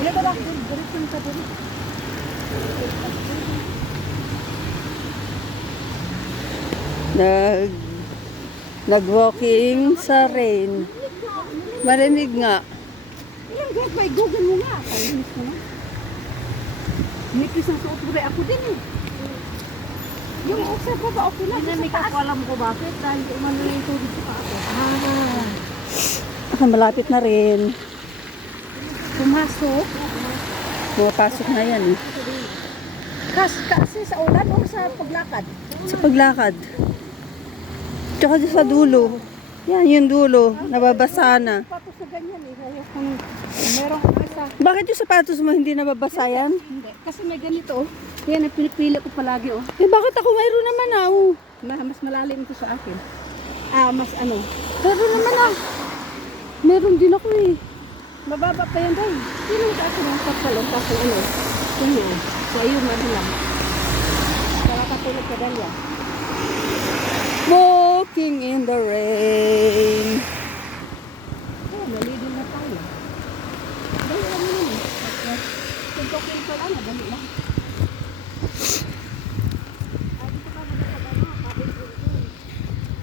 Wala ba lang? Diretso na sa dito. Nag-walking sa rain. Malamig nga. Ilang guys ba? Google mo nga. Kalinis ko na. Nipis ang suot ko ako din eh. Yung oksa pa ba okay lang? Dinamik ako alam ko bakit. Dahil di umano na yung tubig sa ako. Malapit na rin. Pumasok. Pumapasok na yan eh. Kasi sa ulan o sa paglakad? Sa paglakad. Tsaka dyan sa dulo. Yan, yung dulo. Nababasa na. Pato sa ganyan eh. Kaya kung merong isa. Bakit yung sapatos mo hindi nababasa yan? Hindi. Kasi may ganito oh. Yan ang pinipili ko palagi oh. Eh bakit ako mayroon naman ah? Oh. Mas malalim ito sa akin. Mas ano. Mayroon naman ah. Meron din ako eh. Mababa pa yan dahil. Sino sa akin ang kapalong kasi ano. Sino? Sa iyo lang. Para katulad ka dahil yan. Walking in the rain. Oh, nalidin na tayo. Dahil ano naman eh. Tuntokin pa lang, dali lang.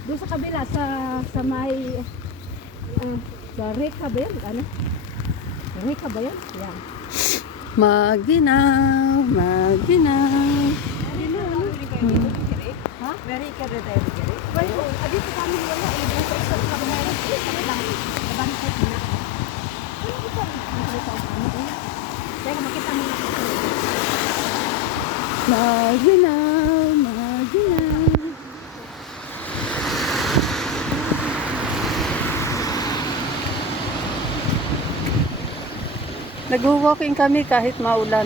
Doon sa kabila, sa may, sa Reka ba yan? Ano? Reka ba yan? Yan. Maginaw, maginaw. Ha? Very kere, very kere. Well, dito kami wala. Doon sa isang kabila. Isa lang. Nabangkot na. Ano ito? Teka, makita mo na. Maginaw, maginaw. Nag-walking kami kahit maulan.